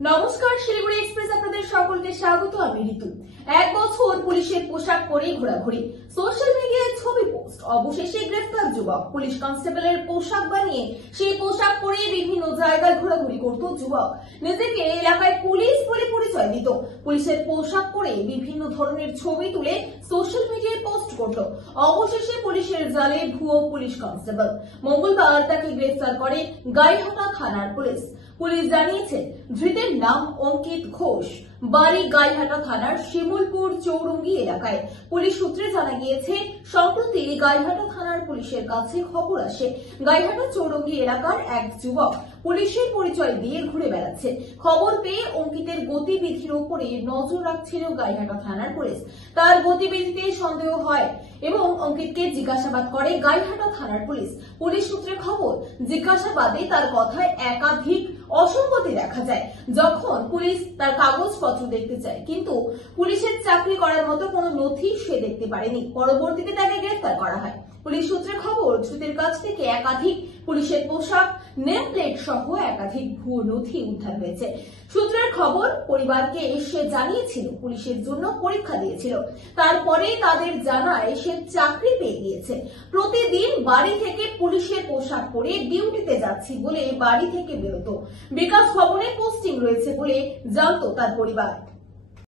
নমস্কার, শিলিগুড়ি এক্সপ্রেস আপনাদের সকলকে স্বাগত। আমি ঋতু। 1 বছর পুলিশের পোশাক পরে ঘোরাঘুরি, সোশ্যাল মিডিয়ায় ছবি পোস্ট, অবশেষে গ্রেফতার যুবক। পুলিশ কনস্টেবলের পোশাক বানিয়ে সেই পোশাক পরে বিভিন্ন জায়গায় ঘোরাঘুরি করত যুবক। নিজেকে এলাকায় পুলিশ বলে পরিচয় দিত। পুলিশের পোশাক পরে বিভিন্ন ধরনের ছবি তুলে সোশ্যাল মিডিয়ায় পোস্ট করত। অবশেষে পুলিশের জালে ভুয়ো পুলিশ কনস্টেবল। মঙ্গলবার তাকে গ্রেফতার করে গাইহাটা থানার পুলিশ। পুলিশ জানিয়েছে, ধৃতের নাম অঙ্কিত ঘোষ, বাড়ি গাইহাটা থানার শিমুলপুর চৌরঙ্গি এলাকায়। পুলিশ সূত্রে জানা গিয়েছে, সম্প্রতি গাইহাটা থানার পুলিশের কাছে খবর আসে গাইহাটা চৌরঙ্গি এলাকার এক যুবক পুলিশের পরিচয় দিয়ে ঘুরে বেড়াচ্ছে। খবর পেয়ে অঙ্কিতের গতিবিধির উপরে নজর রাখছিল গাইহাটা থানার পুলিশ। তার গতিবিধিতে সন্দেহ হয় এবং অঙ্কিতকে জিজ্ঞাসাবাদ করে গাইহাটা থানার পুলিশ। পুলিশ সূত্রে খবর, জিজ্ঞাসাবাদে তার কথায় একাধিক অসঙ্গতি দেখা যায়। যখন পুলিশ তার কাগজপত্র দেখতে চায়, কিন্তু পুলিশের চাকরি করার মতো কোনো নথি সে দেখতে পারেনি। পরবর্তীতে তাকে গ্রেফতার করা হয়। পুলিশ সূত্রে খবর, ধৃতের কাছ থেকে একাধিক পুলিশের পোশাক, নেম প্লেট সহ একাধিক ভুয়ো নথি উদ্ধার হয়েছে। সূত্রের খবর, পরিবারকে সে জানিয়েছিল পুলিশের জন্য পরীক্ষা দিয়েছিল। তারপরে তাদের জানায় সে চাকরি পেয়ে গিয়েছে। প্রতিদিন বাড়ি থেকে পুলিশের পোশাক পরে ডিউটিতে যাচ্ছি বলে বাড়ি থেকে বেরোতো। বিকাশ ভবনে পোস্টিং রয়েছে বলে জানতো তার পরিবার।